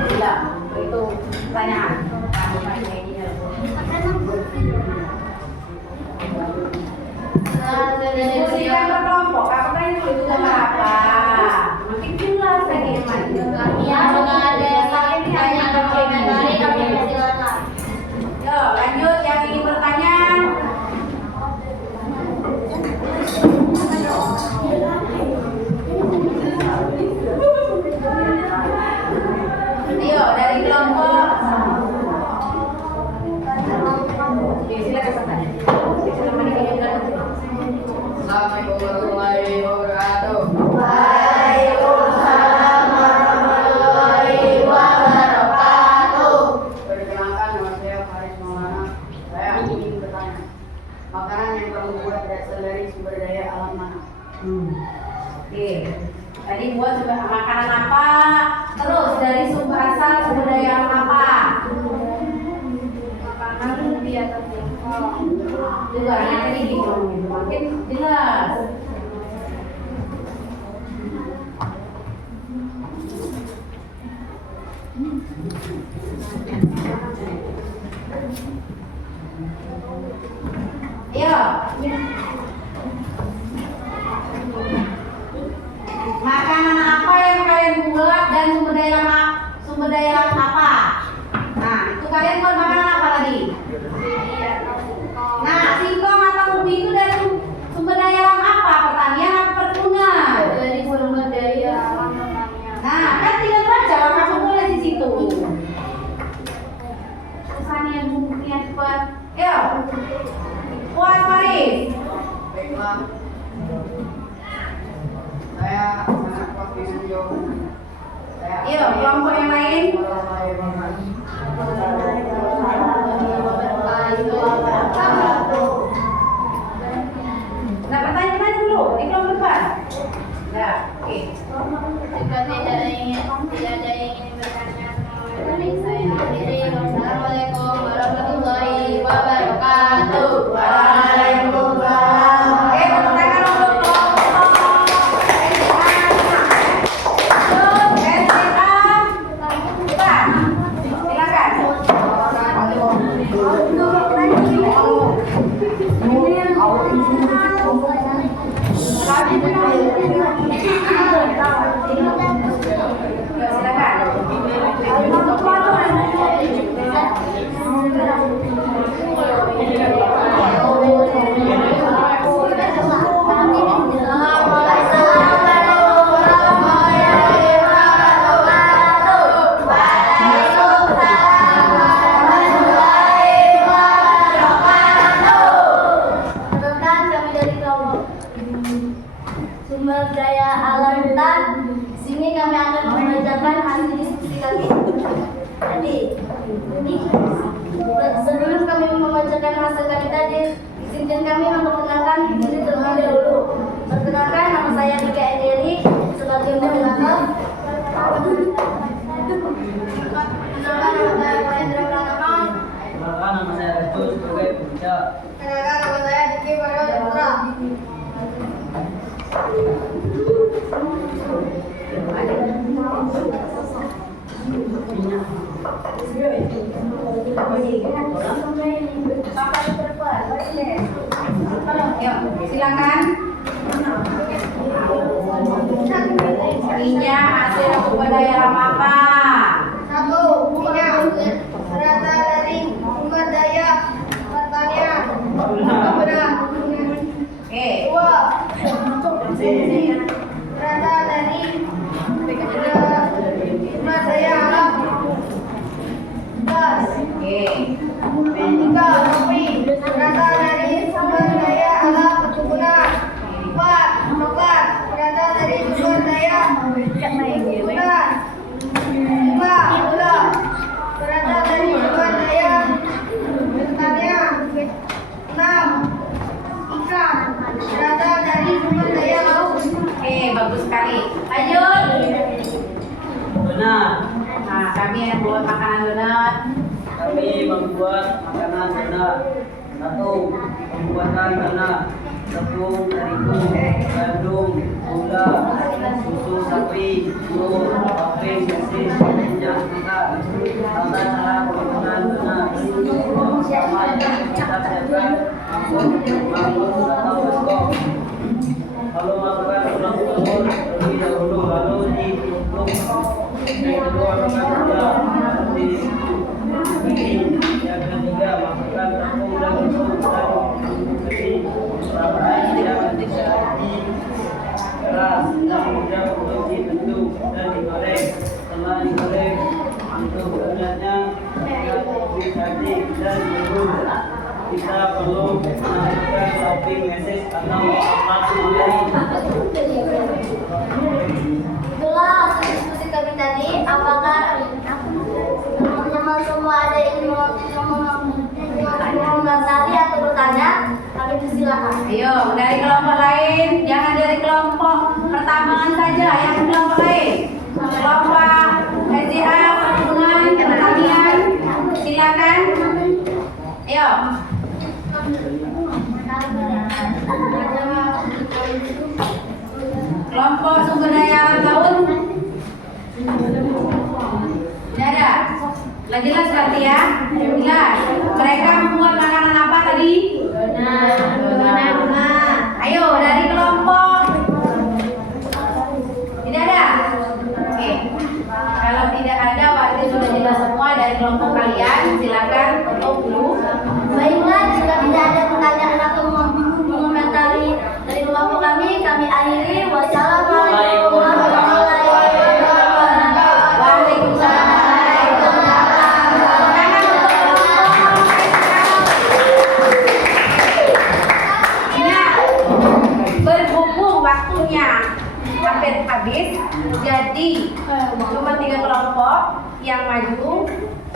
Gila, itu pertanyaan. Diskusikan berkelompok. Apa tadi itu gambar apa? Makin jelas lagi yang maju. ya ada tanya komentari kami silakan. Yo, lanjut yang ingin bertanya. Ayo dari kelompok. Oke, silakan bertanya. Silakan dikirimkan. Assalamualaikum warahmatullahi wabarakatuh. Waalaikumsalam warahmatullahi wabarakatuh. Perkenalkan, nama saya Faris Maulana. Saya ingin bertanya, makanan yang kamu buat berasal dari sumber daya alam mana? Oke. Tadi buat juga makanan apa? Terus dari sumber asal sumber daya alam apa? Makanan di atas singkong. Juga nanti gitu. Makin jelas. Ayo. Makanan apa yang kalian buat dan sumber daya alam apa? Nah, itu kalian buat makanan apa tadi? Nah, singkong atau ubi itu dari sumber daya alam apa? Pertanian atau perkebunan? Dari sumber daya alam pertanian. Nah, kan tinggal baca langsung tulis di situ. Pertanian bumbunya cepat. Ayo. Puas Faris. Baiklah. Saya sangat puas dengan jawabannya. Ayo, kelompok yang lain. Nah, pertanyaan dulu di kelompok depan. Nah, oke. Jika tidak ada yang ingin bertanya, dari saya akhiri. Wassalamualaikum warahmatullahi wabarakatuh. Waalaikumsalam. Oke, tepuk tangan untuk kelompok SDA. Silakan. Tidak. Kenalkan nama saya Diki Mario Putra. Yuk, silakan. Ininya hasil sumber daya alam apa? 1. Minyak. Berasal dari sumber daya pertanian. Benar. Oke. 2. Berasal dari sumber daya alam. Gas. Oke. 3. Kopi. Berasal dari sumber daya alam perkebunan. 4. Coklat. Berasal dari sumber daya perkebunan. 5. Gula. Berasal dari sumber daya pertanian. 6. Ikan. Berasal dari sumber daya laut. Oke, bagus sekali. Lanjut. Benar. Nah, kami yang buat makanan donat. Kami membuat makanan donat. 1. Pembuatan donat. Tepung terigu, gandum, gula, susu sapi, telur, topping, mesin, minyak mentah. Tata cara pembuatan donat. Yang pertama kita siapkan mangkuk atau mangkok. Lalu masukkan tulang telur terlebih dahulu, lalu ditutup. Yang kedua masukkan gula, lalu dibikin. Yang ketiga masukkan tepung dan susu dan kering. Sampai dia menjadi keras dan mudah untuk dibentuk dan digoreng. Setelah digoreng, untuk banyaknya diaduk dan direbus. Kita perlu menambahkan topping meses atau coklat sendiri. Itulah hasil diskusi kami tadi. Apakah teman-teman semua ada yang mengomentari atau bertanya? Kami persilakan. Ayo, dari kelompok lain, jangan dari kelompok pertambangan saja, yang kelompok lain. Kelompok SDA, perkebunan, pertanian, silakan. Ayo. Kelompok sumber daya alam laut. Tidak ada. Lah jelas berarti ya? Jelas. Mereka membuat makanan apa tadi? Donat. Ayo dari kelompok. Tidak ada. Oke. Kalau tidak ada berarti sudah jelas semua dari kelompok kalian. Silakan tutup dulu. Baiklah, jika tidak ada pertanyaan atau mengomentari dari kelompok kami akhiri. Wassalamualaikum warahmatullahi wabarakatuh. Waalaikumsalam. Berhubung waktunya hampir habis, jadi cuma 3 kelompok yang maju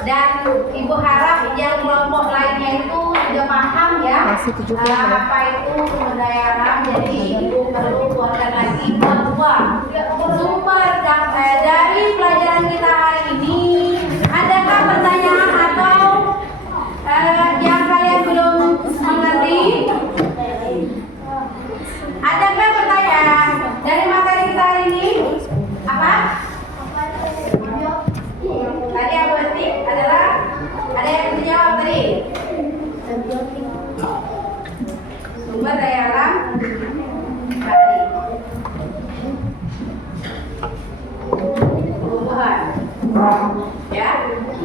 dan ibu harap yang kelompok lainnya itu sudah paham ya apa itu sumber daya alam. Jadi ibu perlu buatkan lagi bahwa sumber dari pelajaran kita hari ini, adakah pertanyaan atau yang kalian belum mengerti? Adakah pertanyaan dari materi kita hari ini? Apa? Tadi yang berarti adalah ada yang bisa jawab tadi. Sumber daya alam tadi. Tumbuhan. Ya.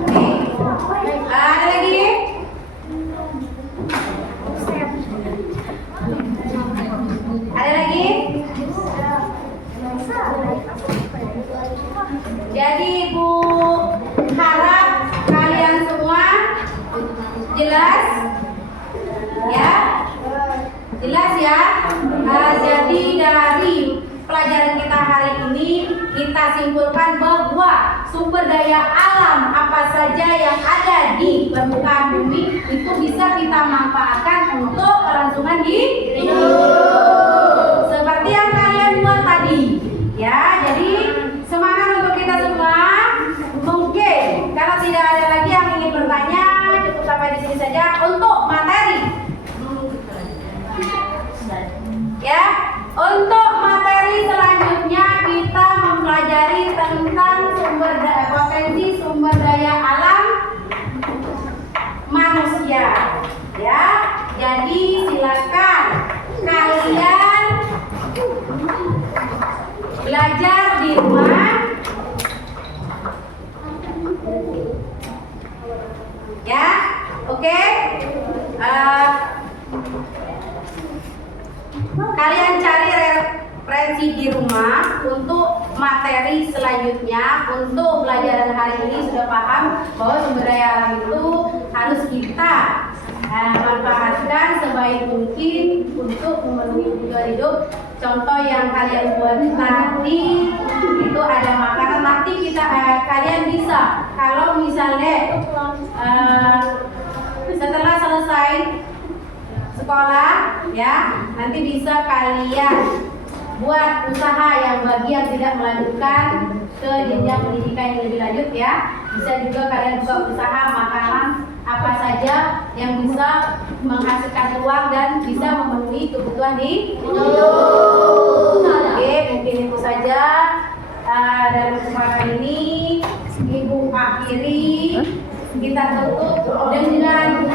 Oke. Ada lagi? Ada lagi? Jadi ibu harap kalian semua jelas ya, jelas ya. Jadi dari pelajaran kita hari ini kita simpulkan bahwa sumber daya alam apa saja yang ada di permukaan bumi itu bisa kita manfaatkan untuk kelangsungan hidup. Seperti yang kalian buat tadi ya. Jadi semangat untuk kita semua. Mungkin kalau tidak ada lagi yang ingin bertanya, cukup sampai di sini saja untuk materi ya. Jadi silakan kalian belajar di rumah. Ya, oke. Kalian cari referensi di rumah untuk materi selanjutnya. Untuk pelajaran hari ini sudah paham bahwa sumber daya alam itu harus kita manfaatkan sebaik mungkin untuk memenuhi kebutuhan hidup. Contoh yang kalian buat tadi itu ada makanan. Nanti kalian bisa kalau misalnya setelah selesai sekolah ya, nanti bisa kalian buat usaha yang bagi yang tidak melanjutkan ke jenjang pendidikan yang lebih lanjut ya. Bisa juga kalian buka usaha makanan apa saja yang bisa menghasilkan uang dan bisa memenuhi kebutuhan hidup. Oke, mungkin itu saja dalam kesempatan ini. Ibu akhiri, kita tutup dengan